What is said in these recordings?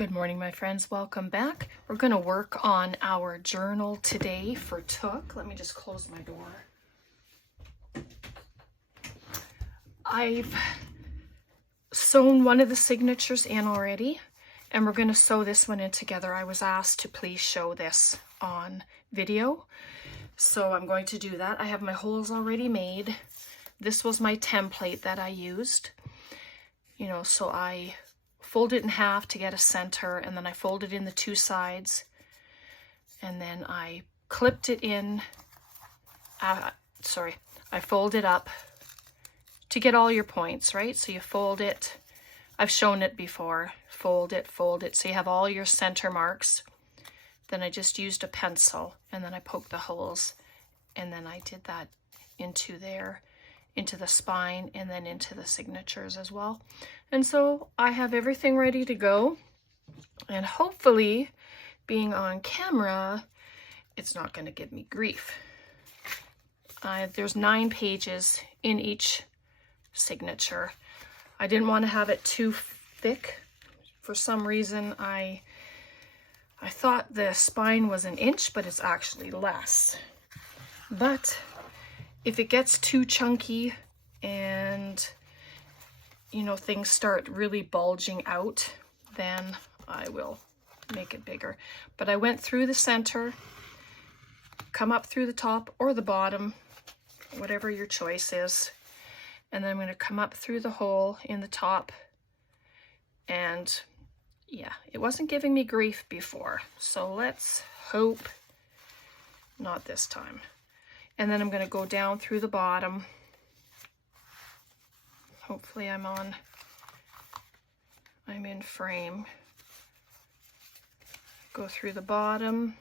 Good morning, my friends. Welcome back. We're going to work on our journal today for Took. Let me just close my door. I've sewn one of the signatures in already, and we're going to sew this one in together. I was asked to please show this on video, so I'm going to do that. I have my holes already made. This was my template that I used, so I fold it in half to get a center, and then I folded in the two sides, and then I clipped it in, I fold it up to get all your points, right? So you fold it, I've shown it before, fold it, so you have all your center marks. Then I just used a pencil, and then I poked the holes, and then I did that into there, into the spine, and then into the signatures as well. And so I have everything ready to go, and hopefully being on camera, it's not going to give me grief. There's 9 pages in each signature. I didn't want to have it too thick. For some reason, I thought the spine was 1 inch, but it's actually less. But if it gets too chunky and things start really bulging out, then I will make it bigger. But I went through the center, come up through the top or the bottom, whatever your choice is. And then I'm going to come up through the hole in the top. And yeah, it wasn't giving me grief before. So let's hope not this time. And then I'm going to go down through the bottom. Hopefully I'm in frame. Go through the bottom.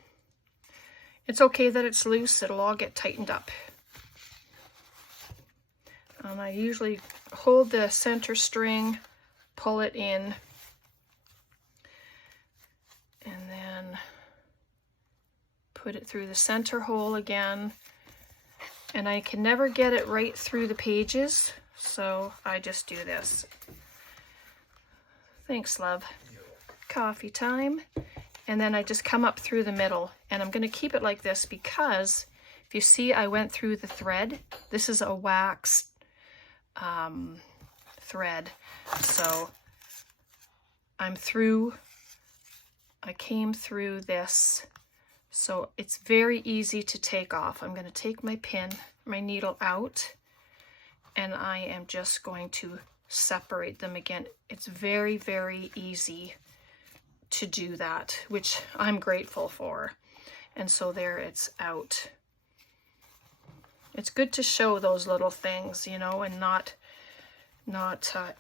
It's okay that it's loose, it'll all get tightened up. I usually hold the center string, pull it in, and then put it through the center hole again. And I can never get it right through the pages, so I just do this. Thanks, love. Coffee time. And then I just come up through the middle, and I'm going to keep it like this because if you see I went through the thread. This is a wax thread, so I came through this, so it's very easy to take off. I'm going to take my needle out, and I am just going to separate them again. It's very, very easy to do that, which I'm grateful for. And so there, it's out. It's good to show those little things, and not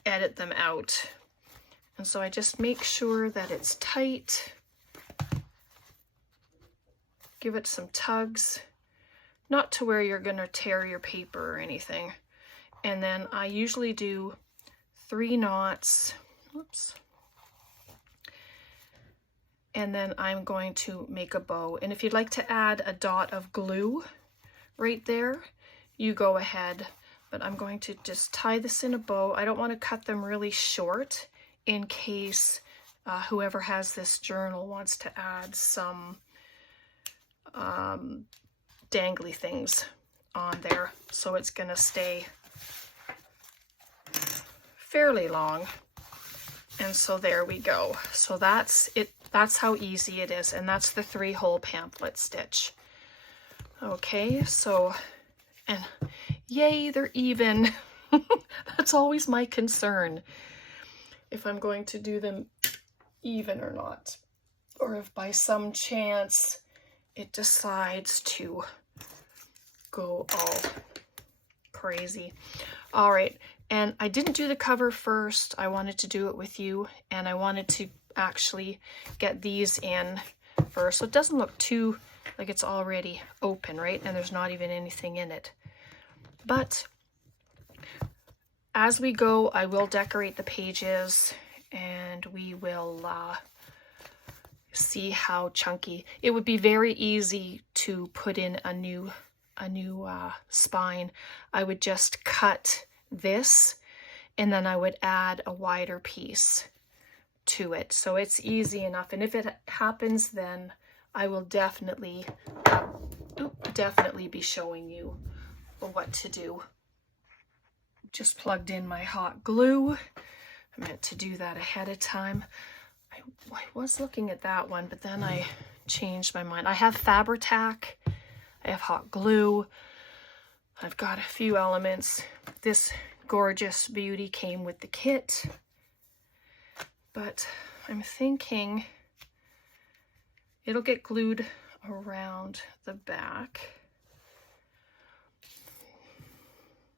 edit them out. And so I just make sure that it's tight. Give it some tugs, not to where you're going to tear your paper or anything. And then I usually do 3 knots. Whoops. And then I'm going to make a bow. And if you'd like to add a dot of glue right there, you go ahead. But I'm going to just tie this in a bow. I don't want to cut them really short in case whoever has this journal wants to add some dangly things on there. So it's going to stay fairly long. And so there we go. So that's it. That's how easy it is. And that's the 3-hole pamphlet stitch. Okay, so, and yay, they're even. That's always my concern. If I'm going to do them even or not. Or if by some chance it decides to go all crazy. All right. And I didn't do the cover first. I wanted to do it with you, and I wanted to actually get these in first. So it doesn't look too like it's already open, right? And there's not even anything in it. But as we go, I will decorate the pages, and we will see how chunky. It would be very easy to put in a new spine. I would just cut this, and then I would add a wider piece to it. So it's easy enough. And if it happens, then I will definitely be showing you what to do. Just plugged in my hot glue. I meant to do that ahead of time. I was looking at that one, but then I changed my mind. I have Fabri-Tac. I have hot glue. I've got a few elements. This gorgeous beauty came with the kit. But I'm thinking it'll get glued around the back.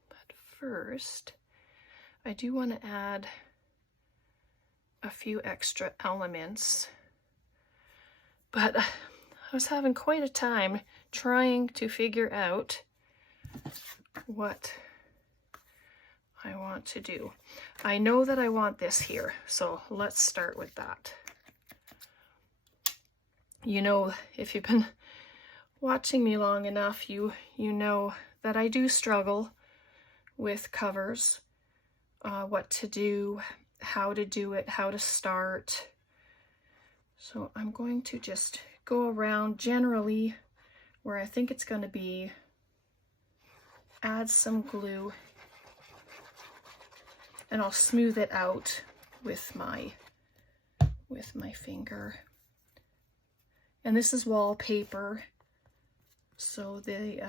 But first, I do want to add a few extra elements. But I was having quite a time trying to figure out what I want to do. I know that I want this here, so let's start with that. You know, if you've been watching me long enough, you know that I do struggle with covers, what to do, how to do it, how to start. So I'm going to just go around generally where I think it's going to be, add some glue, and I'll smooth it out with my finger. And this is wallpaper, so the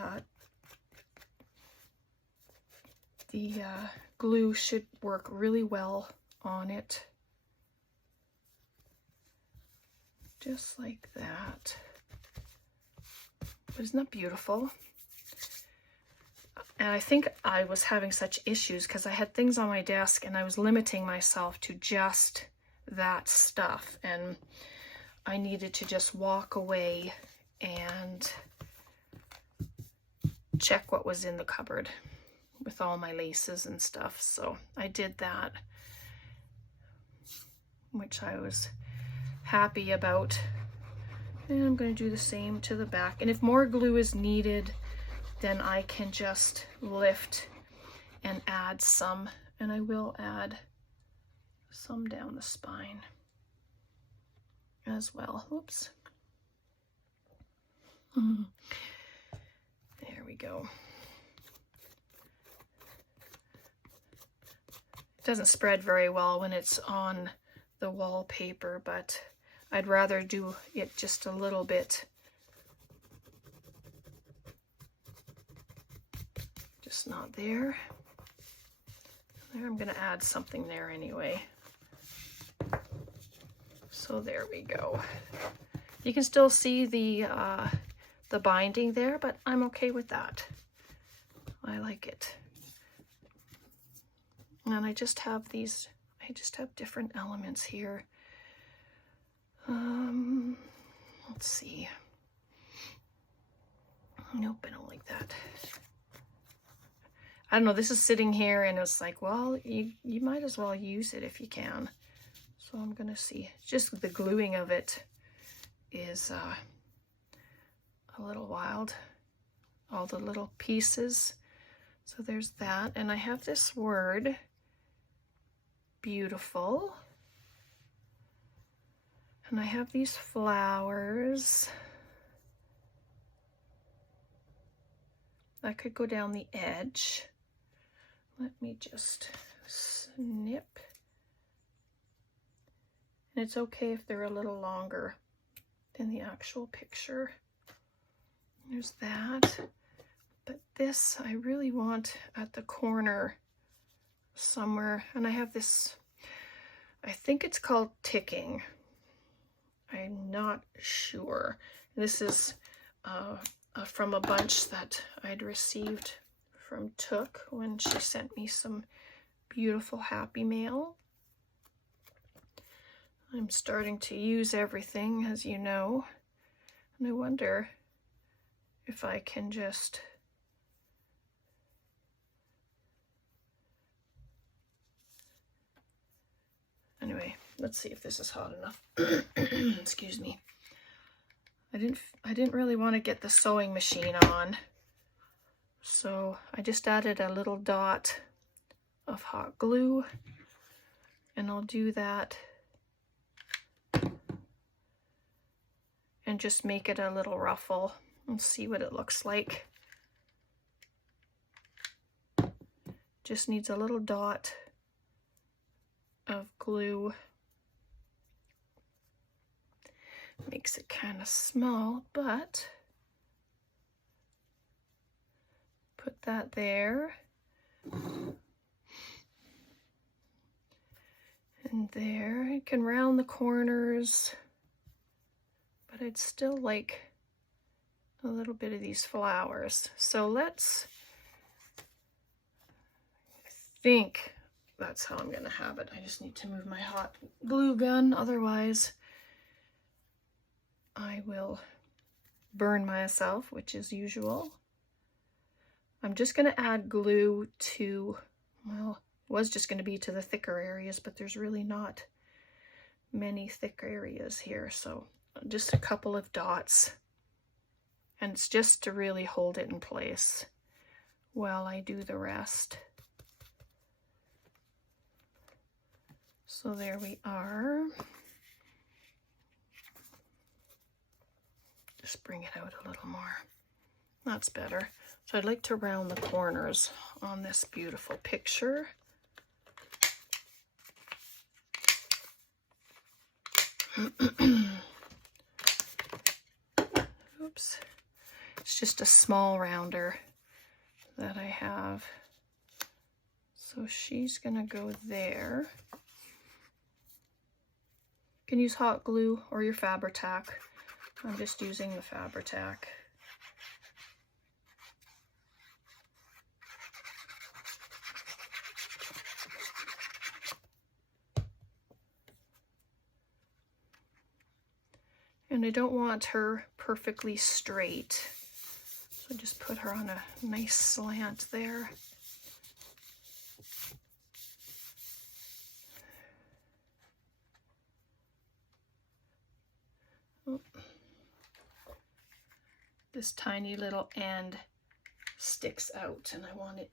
glue should work really well on it. Just like that. Isn't that beautiful? And I think I was having such issues because I had things on my desk and I was limiting myself to just that stuff. And I needed to just walk away and check what was in the cupboard with all my laces and stuff. So I did that, which I was happy about. And I'm going to do the same to the back. And if more glue is needed, then I can just lift and add some. And I will add some down the spine as well. Oops. There we go. It doesn't spread very well when it's on the wallpaper, but I'd rather do it just a little bit. Just not there. There, I'm going to add something there anyway. So there we go. You can still see the binding there, but I'm okay with that. I like it. And I just have these, I just have different elements here. Let's see. Nope, I don't like that. I don't know, this is sitting here and it's like, well, you might as well use it if you can. So I'm gonna see. Just the gluing of it is a little wild. All the little pieces. So there's that. And I have this word, beautiful. And I have these flowers. I could go down the edge. Let me just snip. And it's okay if they're a little longer than the actual picture. There's that. But this I really want at the corner somewhere. And I have this, I think it's called ticking. I'm not sure. This is from a bunch that I'd received from Took when she sent me some beautiful happy mail. I'm starting to use everything, as you know, and I wonder if I can just anyway, let's see if this is hot enough. Excuse me. I didn't really want to get the sewing machine on, so I just added a little dot of hot glue, and I'll do that and just make it a little ruffle and see what it looks like. Just needs a little dot of glue. Makes it kind of small, but put that there. And there. You can round the corners, but I'd still like a little bit of these flowers. So let's, I think that's how I'm going to have it. I just need to move my hot glue gun, otherwise I will burn myself, which is usual. I'm just going to add glue to, well, it was just going to be to the thicker areas, but there's really not many thick areas here, so just a couple of dots. And it's just to really hold it in place while I do the rest. So there we are. Just bring it out a little more. That's better. So I'd like to round the corners on this beautiful picture. Oops. It's just a small rounder that I have. So she's gonna go there. You can use hot glue or your Fabri-Tac. I'm just using the Fabri-Tac. And I don't want her perfectly straight, so just put her on a nice slant there. Oh. This tiny little end sticks out, and I want it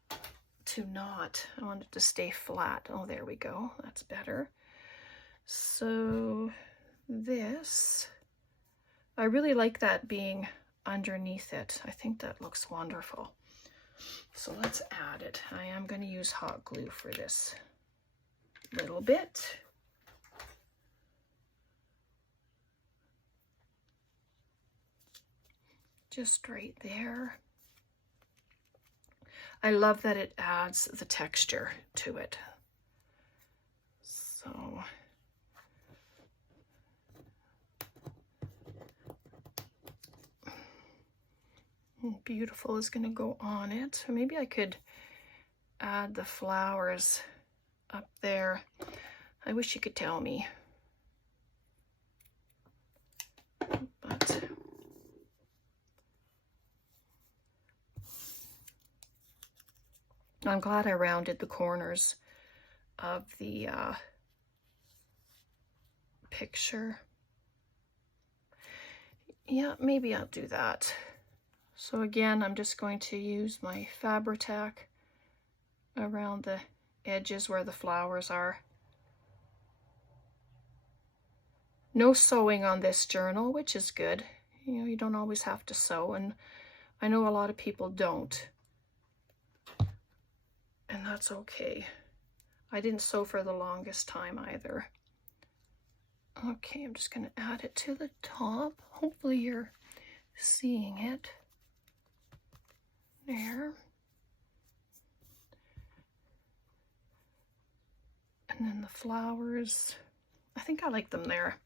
to not, I want it to stay flat. Oh, there we go, that's better. So this, I really like that being underneath it. I think that looks wonderful. So let's add it. I am going to use hot glue for this little bit. Just right there. I love that it adds the texture to it. So beautiful is going to go on it. Maybe I could add the flowers up there. I wish you could tell me. But I'm glad I rounded the corners of the picture. Yeah, maybe I'll do that. So again, I'm just going to use my Fabri-Tac around the edges where the flowers are. No sewing on this journal, which is good. You know, you don't always have to sew, and I know a lot of people don't. And that's okay. I didn't sew for the longest time either. Okay, I'm just going to add it to the top. Hopefully you're seeing it. There. And then the flowers. I think I like them there.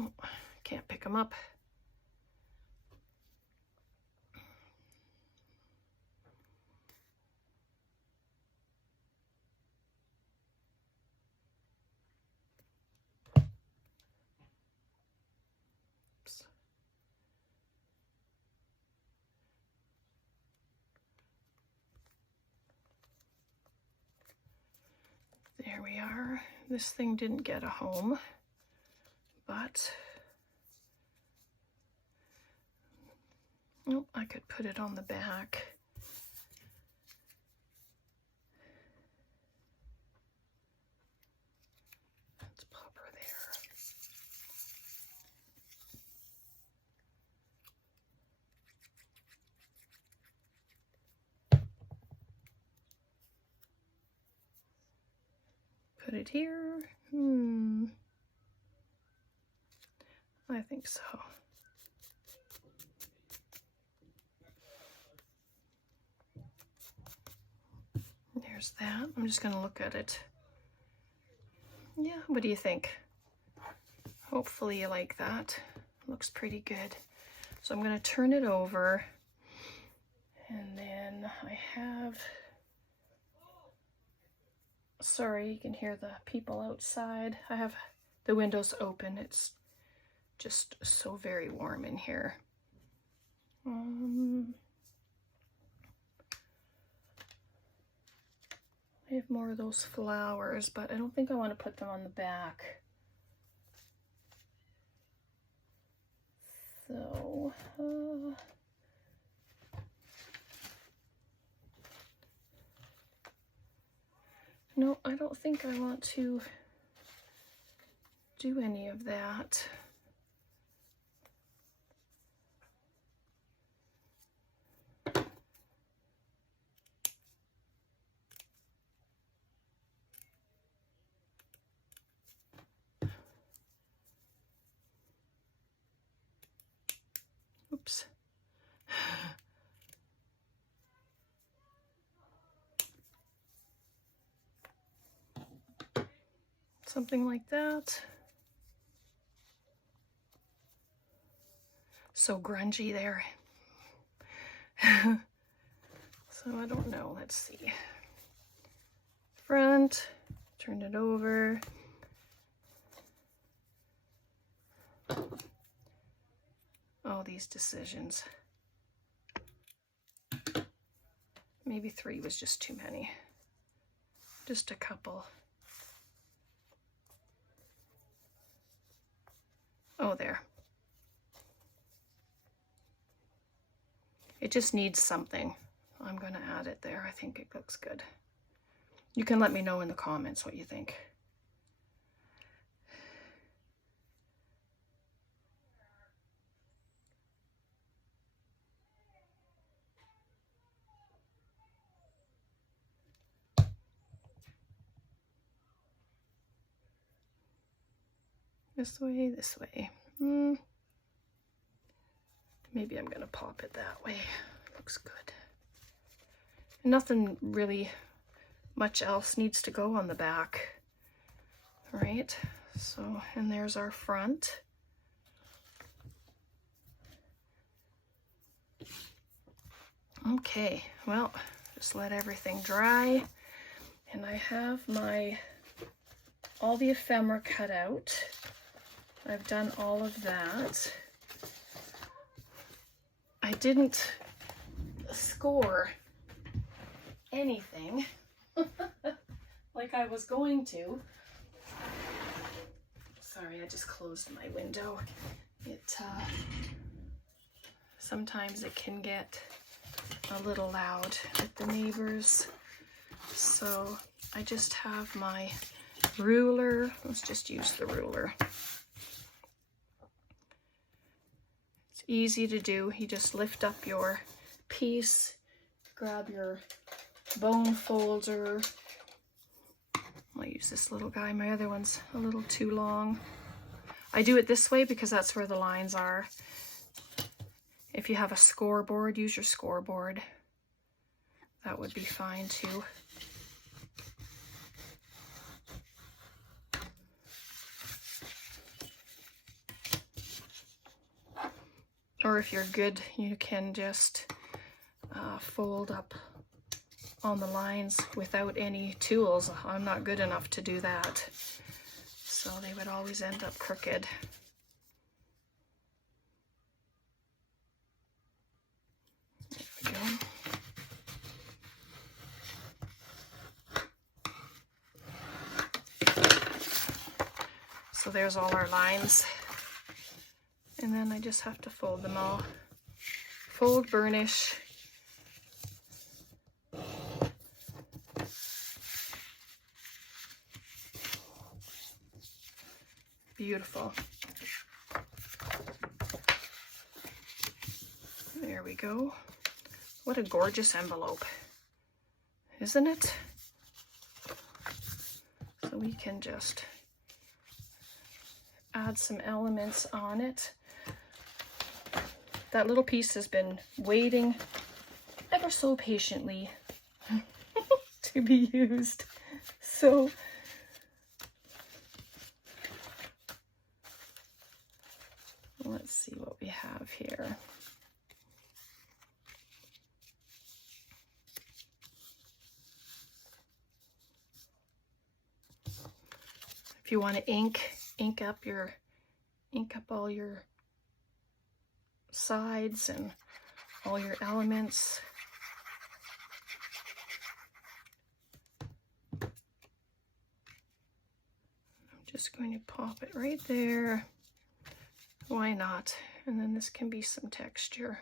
Oh, can't pick them up. There we are. This thing didn't get a home, but oh, I could put it on the back. Let's pop her there. put it here. I think so. There's that. I'm just going to look at it. Yeah, what do you think? Hopefully you like that. Looks pretty good. So I'm going to turn it over, and then I have, sorry, you can hear the people outside. I have the windows open. It's just so very warm in here. I have more of those flowers, but I don't think I want to put them on the back. So, no, I don't think I want to do any of that. Oops. Something like that. So grungy there. So I don't know, let's see. Front, turn it over. All these decisions. Maybe 3 was just too many. Just a couple. Oh, there. It just needs something. I'm going to add it there. I think it looks good. You can let me know in the comments what you think. This way, this way. Maybe I'm gonna pop it that way. Looks good. Nothing really much else needs to go on the back. All right, so, and there's our front. Okay, well, just let everything dry. And I have all the ephemera cut out. I've done all of that. I didn't score anything like I was going to. Sorry, I just closed my window. Sometimes it can get a little loud with the neighbors. So I just have my ruler. Let's just use the ruler. It's easy to do. You just lift up your piece, grab your bone folder. I'll use this little guy. My other one's a little too long. I do it this way because that's where the lines are. If you have a scoreboard, use your scoreboard. That would be fine too. Or if you're good, you can just fold up on the lines without any tools. I'm not good enough to do that. So they would always end up crooked. There we go. So there's all our lines. And then I just have to fold them all. Fold, burnish. Beautiful. There we go. What a gorgeous envelope, isn't it? So So we can just add some elements on it. That little piece has been waiting ever so patiently to be used. So let's see what we have here. If you want to ink up all your sides and all your elements. I'm just going to pop it right there. Why not? And then this can be some texture.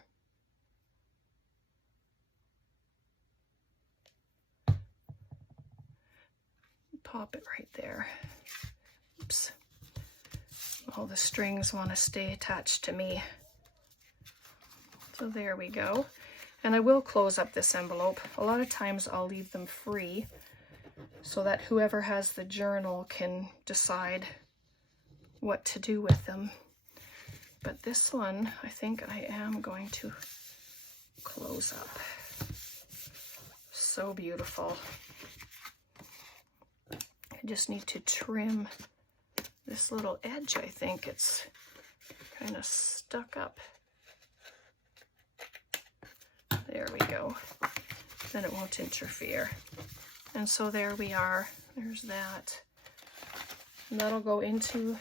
Pop it right there. Oops. All the strings want to stay attached to me. So there we go. And I will close up this envelope. A lot of times I'll leave them free so that whoever has the journal can decide what to do with them. But this one, I think I am going to close up. So beautiful. I just need to trim this little edge. I think it's kind of stuck up. There we go. Then it won't interfere. And so there we are. There's that. And that'll go into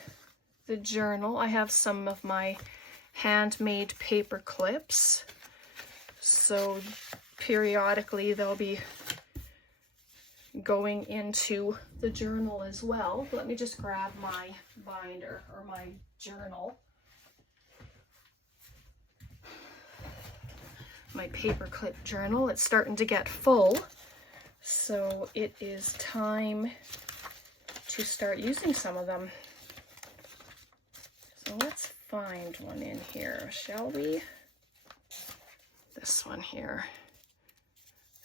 the journal. I have some of my handmade paper clips. So periodically they'll be going into the journal as well. Let me just grab my binder or my journal. My paperclip journal. It's starting to get full, so it is time to start using some of them. So let's find one in here, shall we? This one here.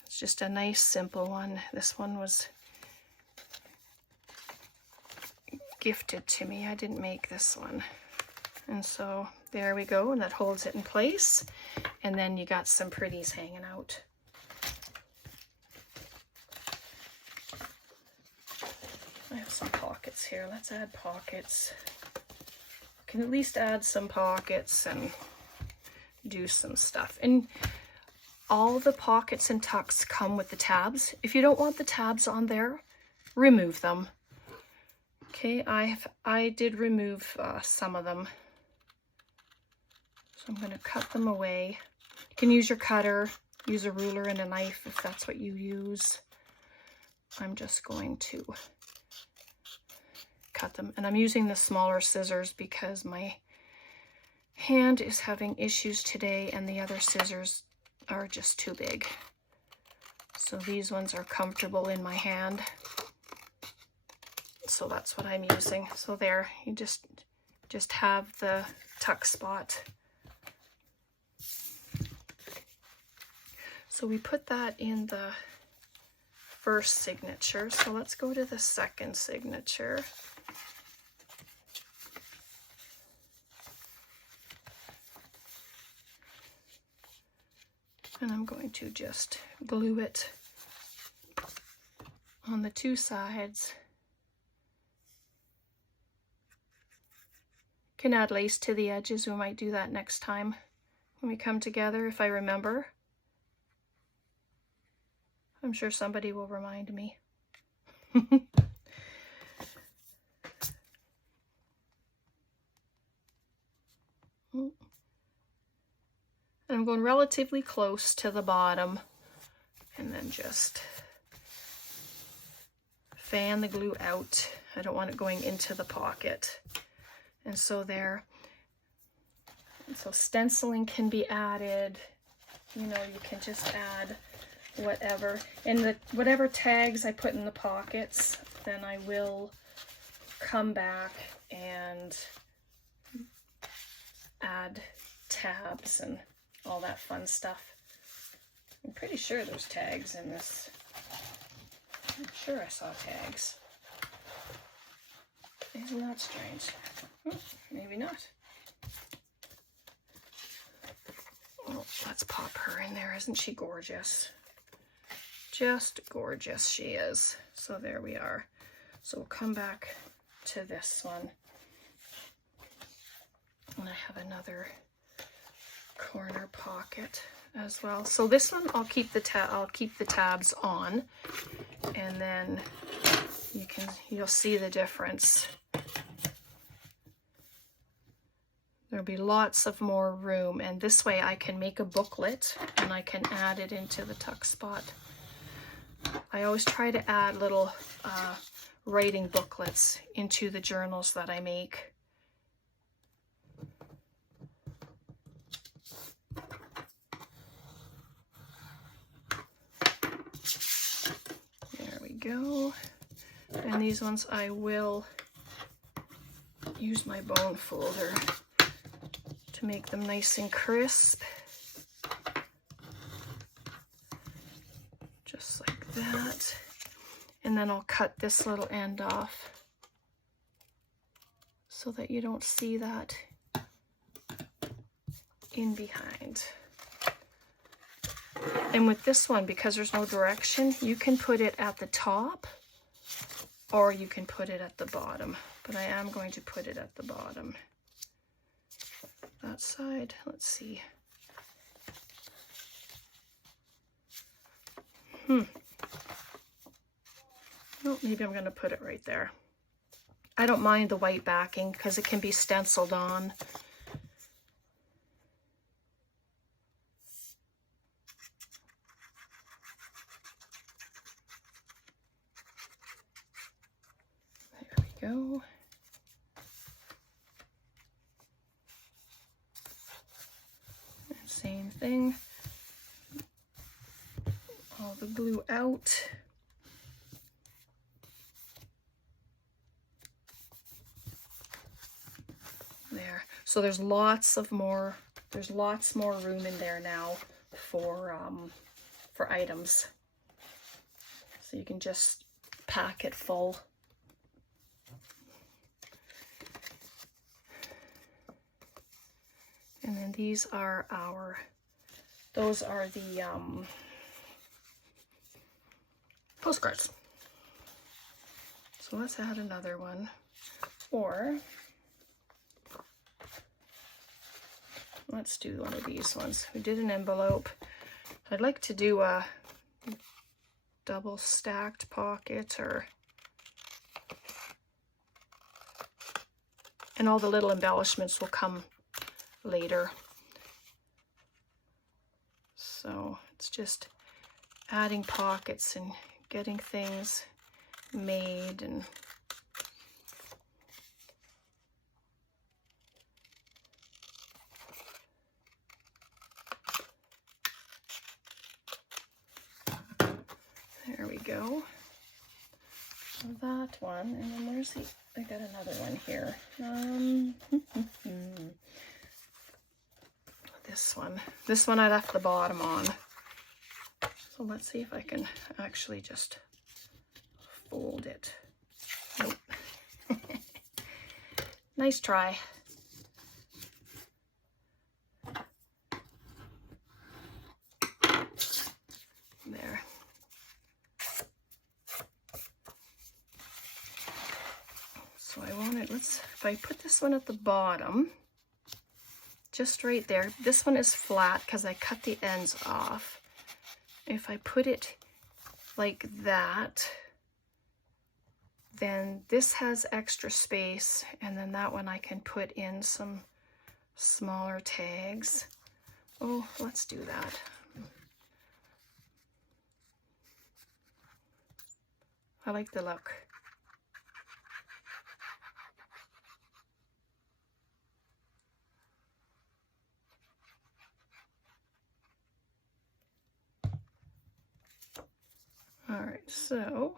It's just a nice simple one. This one was gifted to me. I didn't make this one. And so there we go, and that holds it in place. And then you got some pretties hanging out. I have some pockets here. Let's add pockets. Can at least add some pockets and do some stuff. And all the pockets and tucks come with the tabs. If you don't want the tabs on there, remove them. Okay, I did remove some of them. So I'm going to cut them away. You can use your cutter, use a ruler and a knife if that's what you use. I'm just going to cut them. And I'm using the smaller scissors because my hand is having issues today and the other scissors are just too big. So these ones are comfortable in my hand. So that's what I'm using. So there, you just have the tuck spot. So we put that in the first signature. So let's go to the second signature. And I'm going to just glue it on the two sides. Can add lace to the edges. We might do that next time when we come together, if I remember. I'm sure somebody will remind me. And I'm going relatively close to the bottom and then just fan the glue out. I don't want it going into the pocket. And so there. And so stenciling can be added. You know, you can just add whatever. And whatever tags I put in the pockets, then I will come back and add tabs and all that fun stuff. I'm pretty sure there's tags in this. I'm sure I saw tags. Isn't that strange? Oh, maybe not. Oh, let's pop her in there. Isn't she gorgeous? Just gorgeous she is. So there we are. So we'll come back to this one. And I have another corner pocket as well. So this one I'll keep the tabs on, and then you'll see the difference. There'll be lots of more room, and this way I can make a booklet and I can add it into the tuck spot. I always try to add little writing booklets into the journals that I make. There we go. And these ones I will use my bone folder to make them nice and crisp. Just like that. And then I'll cut this little end off so that you don't see that in behind. And with this one, because there's no direction, you can put it at the top or you can put it at the bottom. But I am going to put it at the bottom. That side, let's see. Oh, maybe I'm going to put it right there. I don't mind the white backing because it can be stenciled on. There we go. And same thing. All the glue out. There. So there's lots more room in there now for items. So you can just pack it full. And then these are those are the postcards. So let's add another one. Or let's do one of these ones. We did an envelope. I'd like to do a double stacked pocket, and all the little embellishments will come later. So it's just adding pockets and getting things made. And there we go. So that one, and then there's I got another one here. This one I left the bottom on. So let's see if I can actually just fold it. Nope. Nice try. There. So I want it, if I put this one at the bottom, just right there, this one is flat because I cut the ends off. If I put it like that, then this has extra space, and then that one I can put in some smaller tags. Oh, let's do that. I like the look. All right, so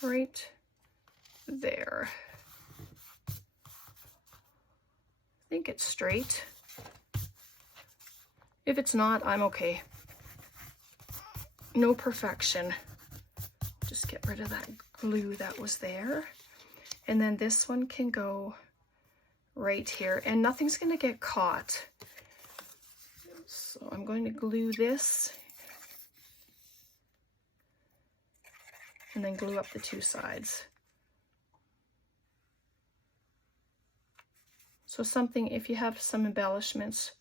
right there. I think it's straight. If it's not, I'm okay. No perfection. Just get rid of that glue that was there. And then this one can go right here, and nothing's going to get caught. So I'm going to glue this and then glue up the two sides. So something, if you have some embellishments,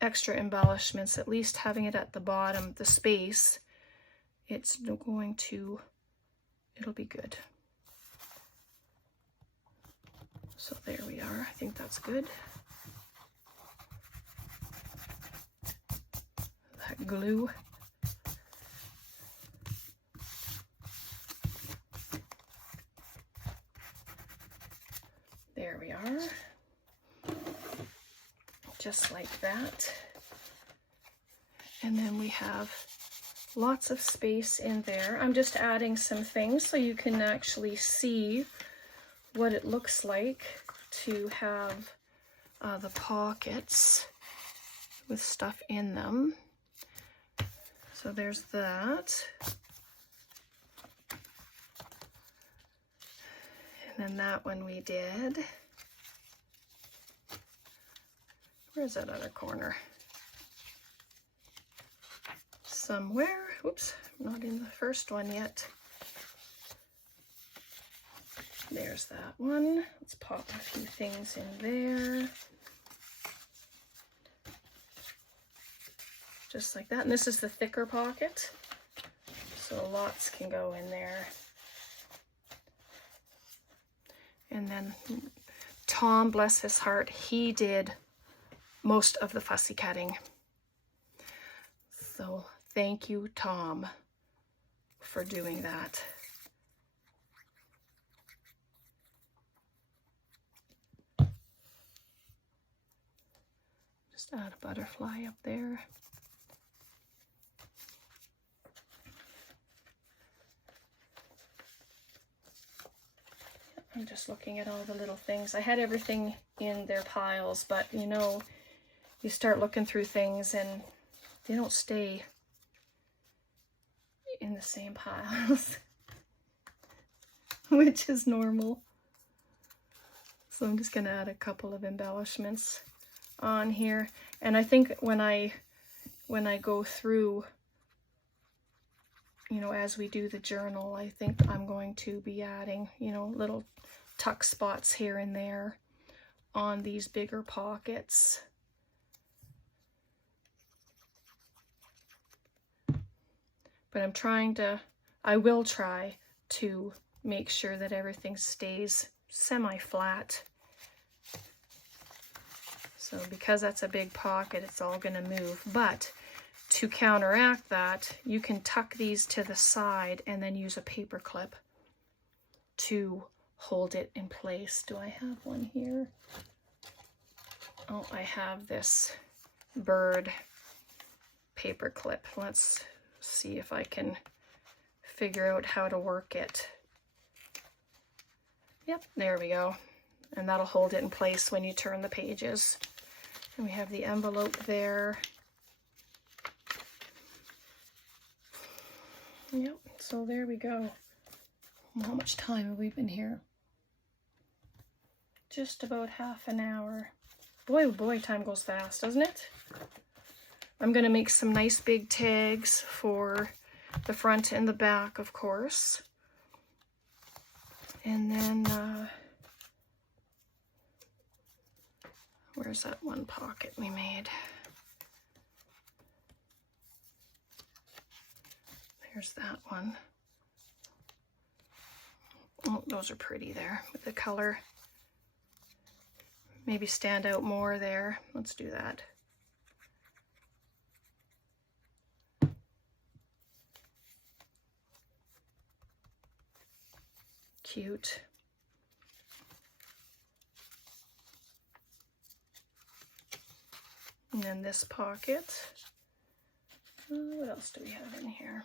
extra embellishments, at least having it at the bottom, the space, it's going to, it'll be good. So there we are. I think that's good. That glue. There we are. Just like that. And then we have lots of space in there. I'm just adding some things so you can actually see what it looks like to have the pockets with stuff in them. So there's that. And then that one we did. Where's that other corner? Somewhere. Oops, not in the first one yet. There's that one. Let's pop a few things in there. Just like that. And this is the thicker pocket, so lots can go in there. And then Tom, bless his heart, he did most of the fussy cutting. So thank you, Tom, for doing that. Just add a butterfly up there. I'm just looking at all the little things. I had everything in their piles, but you know, you start looking through things and they don't stay in the same piles, which is normal. So I'm just going to add a couple of embellishments on here. And I think when I go through, you know, as we do the journal, I think I'm going to be adding, you know, little tuck spots here and there on these bigger pockets. But I will try to make sure that everything stays semi-flat. So because that's a big pocket, it's all going to move. But to counteract that, you can tuck these to the side and then use a paper clip to hold it in place. Do I have one here? Oh, I have this bird paper clip. Let's see if I can figure out how to work it. Yep, there we go. And that'll hold it in place when you turn the pages. And we have the envelope there. Yep, so there we go. How much time have we been here? Just about half an hour. Boy, oh boy, time goes fast, doesn't it? I'm going to make some nice big tags for the front and the back, of course. And then, where's that one pocket we made? There's that one. Oh, those are pretty there with the color. Maybe stand out more there. Let's do that. Cute. And then this pocket. What else do we have in here?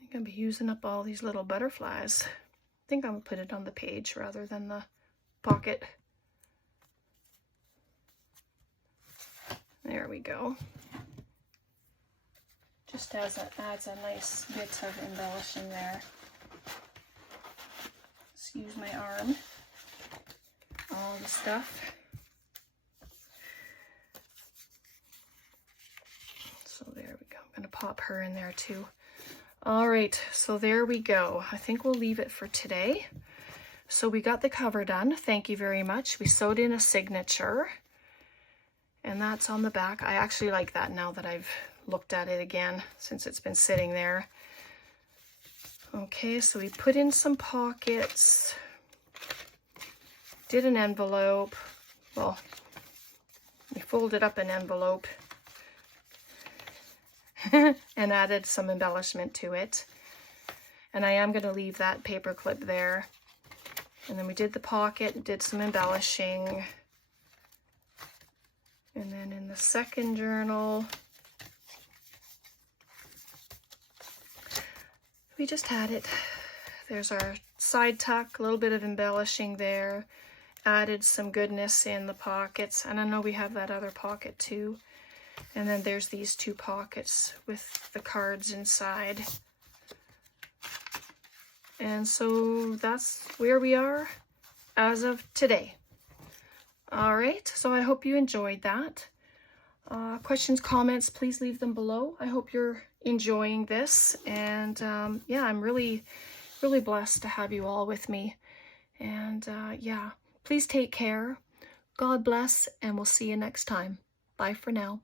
I'm going to be using up all these little butterflies. I think I'm going to put it on the page rather than the pocket. there we go. Just adds a nice bit of embellishing there. Let's use my arm. All the stuff. So there we go. I'm going to pop her in there too. All right, so there we go. I think we'll leave it for today. So we got the cover done. Thank you very much. We sewed in a signature, and that's on the back. I actually like that now that I've looked at it again since it's been sitting there. Okay, so we put in some pockets, did an envelope. Well, we folded up an envelope and added some embellishment to it. And I am going to leave that paper clip there. And then we did the pocket, did some embellishing. And then in the second journal, we just had it. There's our side tuck, a little bit of embellishing there. Added some goodness in the pockets. And I know we have that other pocket too. And then there's these two pockets with the cards inside. And so that's where we are as of today. All right, so I hope you enjoyed that. Questions, comments, please leave them below. I hope you're enjoying this. And yeah, I'm really, really blessed to have you all with me. And yeah, please take care. God bless, and we'll see you next time. Bye for now.